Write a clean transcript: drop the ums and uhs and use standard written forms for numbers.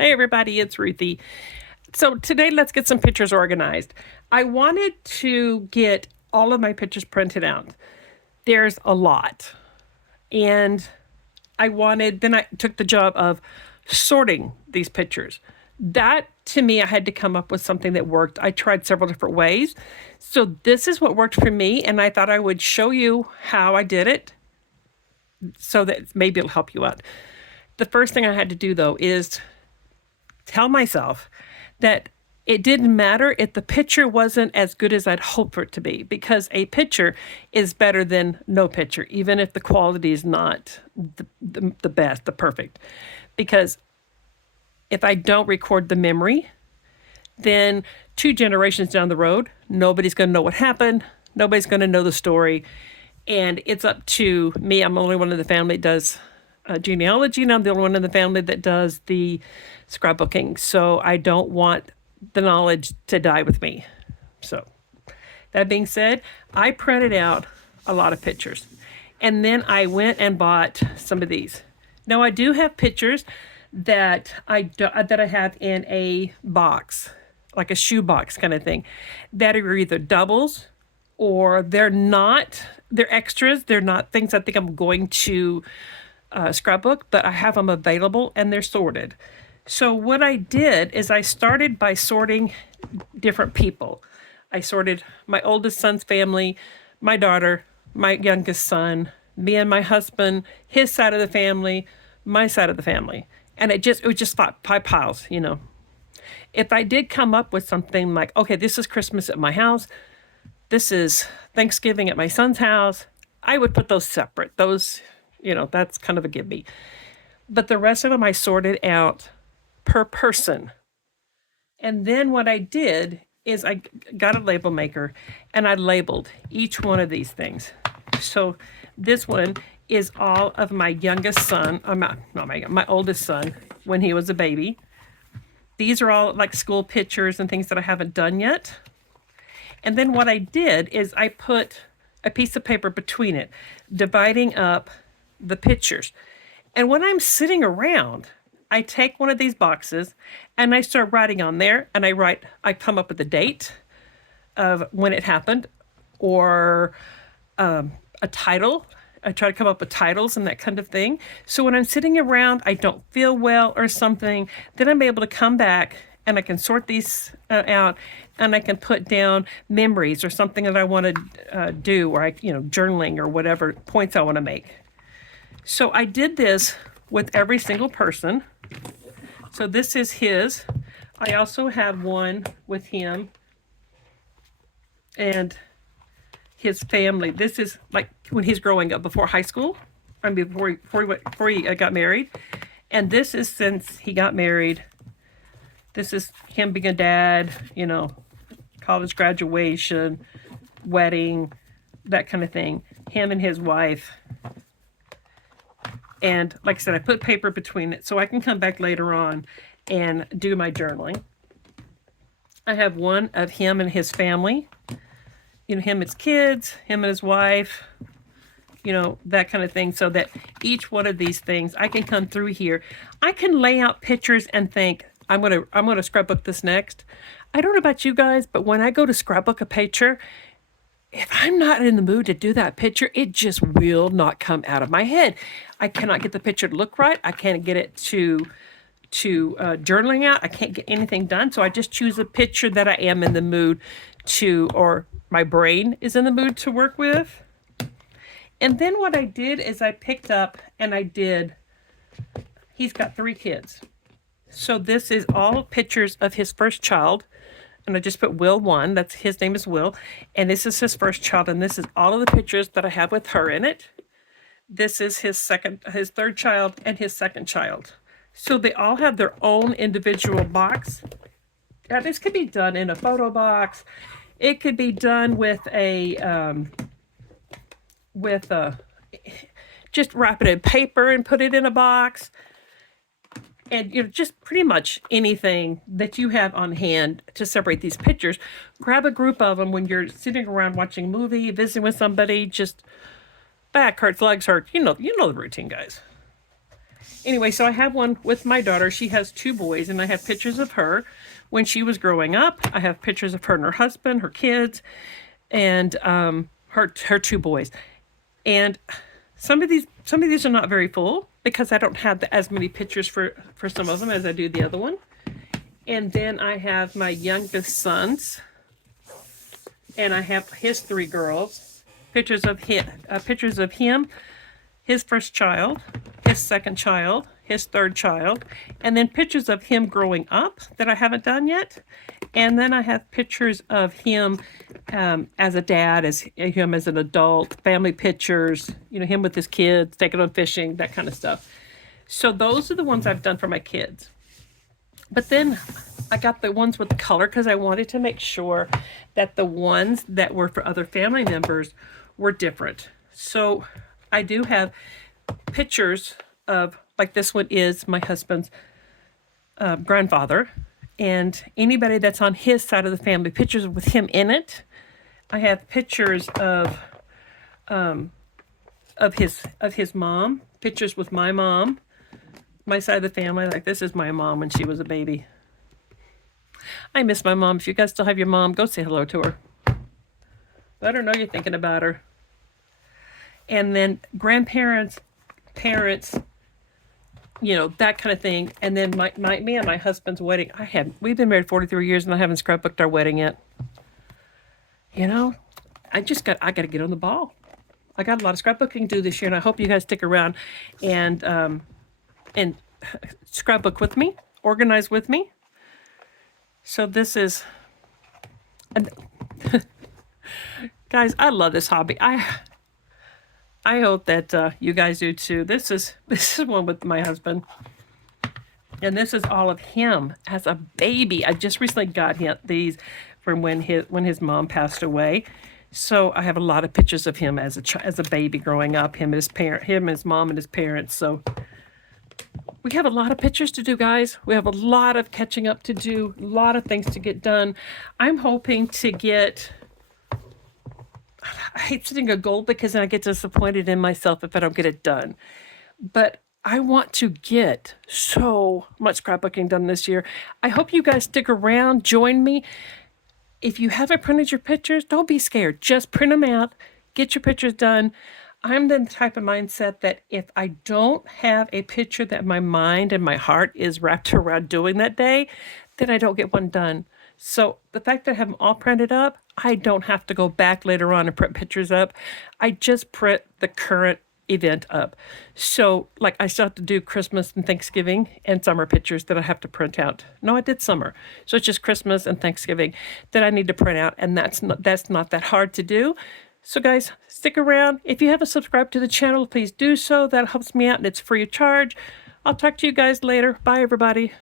Hey everybody, it's Ruthie. So today let's get some pictures organized. I wanted to get all of my pictures printed out. There's a lot. And then I took the job of sorting these pictures. That to me, I had to come up with something that worked. I tried several different ways. So this is what worked for me. And I thought I would show you how I did it so that maybe it'll help you out. The first thing I had to do though is tell myself that it didn't matter if the picture wasn't as good as I'd hoped for it to be, because a picture is better than no picture, even if the quality is not the best, the perfect. Because if I don't record the memory, then 2 generations down the road, nobody's going to know what happened. Nobody's going to know the story. And it's up to me. I'm the only one in the family that does genealogy, and I'm the only one in the family that does the scrapbooking. So I don't want the knowledge to die with me. So that being said, I printed out a lot of pictures, and then I went and bought some of these. Now I do have pictures that I have in a box, like a shoe box kind of thing, that are either doubles or they're extras. They're not things I think I'm going to scrapbook, but I have them available and they're sorted. So what I did is I started by sorting different people. I sorted my oldest son's family, my daughter, my youngest son, me and my husband, his side of the family, my side of the family. And it was just five piles, you know. If I did come up with something like, okay, this is Christmas at my house, this is Thanksgiving at my son's house, I would put those separate. Those, that's kind of a give me. But the rest of them I sorted out per person. And then what I did is I got a label maker and I labeled each one of these things. So this one is all of my youngest son, my oldest son when he was a baby. These are all like school pictures and things that I haven't done yet. And then what I did is I put a piece of paper between it, dividing up the pictures. And when I'm sitting around, I take one of these boxes and I start writing on there, and I come up with the date of when it happened, or a title. I try to come up with titles and that kind of thing. So when I'm sitting around, I don't feel well or something, then I'm able to come back and I can sort these out, and I can put down memories or something that I want to do, or journaling or whatever points I want to make. So I did this with every single person. So this is his. I also have one with him and his family. This is like when he's growing up before high school. Before he got married. And this is since he got married. This is him being a dad, college graduation, wedding, that kind of thing. Him and his wife. And like I said, I put paper between it so I can come back later on and do my journaling. I have one of him and his family. Him and his kids, him and his wife, that kind of thing. So that each one of these things, I can come through here. I can lay out pictures and think, I'm gonna scrapbook this next. I don't know about you guys, but when I go to scrapbook a picture, if I'm not in the mood to do that picture, it just will not come out of my head. I cannot get the picture to look right. I can't get it to journaling out. I can't get anything done. So I just choose a picture that I am in the mood to, or my brain is in the mood to work with. And then what I did is I picked up and he's got 3 kids. So this is all pictures of his first child. And I just put Will 1. His name is Will. And this is his first child. And this is all of the pictures that I have with her in it. This is his third child and his second child. So they all have their own individual box. Now, this could be done in a photo box. It could be done with just wrap it in paper and put it in a box. And just pretty much anything that you have on hand to separate these pictures. Grab a group of them when you're sitting around watching a movie, visiting with somebody, just back hurts, legs hurt. You know the routine, guys. Anyway, so I have one with my daughter. She has two boys, and I have pictures of her when she was growing up. I have pictures of her and her husband, her kids, and her two boys. And some of these are not very full because I don't have as many pictures for some of them as I do the other one. And then I have my youngest sons, and I have his three girls. Pictures of him, his first child, his second child, his third child, and then pictures of him growing up that I haven't done yet. And then I have pictures of him as a dad, as him as an adult, family pictures, him with his kids, taking on fishing, that kind of stuff. So those are the ones I've done for my kids. But then I got the ones with the color because I wanted to make sure that the ones that were for other family members were different. So I do have pictures of, like this one is my husband's grandfather, and anybody that's on his side of the family, pictures with him in it. I have pictures of his mom, pictures with my mom, my side of the family. Like this is my mom when she was a baby. I miss my mom. If you guys still have your mom, go say hello to her. Let her know you're thinking about her. And then grandparents, parents, that kind of thing. And then me and my husband's wedding. We've been married 43 years and I haven't scrapbooked our wedding yet. I got to get on the ball. I got a lot of scrapbooking to do this year, and I hope you guys stick around and scrapbook with me, organize with me. So this is, and guys, I love this hobby. I hope that you guys do too. This is one with my husband, and this is all of him as a baby. I just recently got these from when his mom passed away. So I have a lot of pictures of him as a baby growing up. Him and his mom and his parents. So we have a lot of pictures to do, guys. We have a lot of catching up to do. A lot of things to get done. I'm hoping to get. I hate setting a goal because then I get disappointed in myself if I don't get it done. But I want to get so much scrapbooking done this year. I hope you guys stick around, join me. If you haven't printed your pictures, don't be scared. Just print them out, get your pictures done. I'm the type of mindset that if I don't have a picture that my mind and my heart is wrapped around doing that day, then I don't get one done. So the fact that I have them all printed up, I don't have to go back later on and print pictures up. I just print the current event up. So like I still have to do Christmas and Thanksgiving and summer pictures that I have to print out. No, I did summer. So it's just Christmas and Thanksgiving that I need to print out, and that's not that hard to do. So guys, stick around. If you haven't subscribed to the channel, please do so. That helps me out and it's free of charge. I'll talk to you guys later. Bye everybody.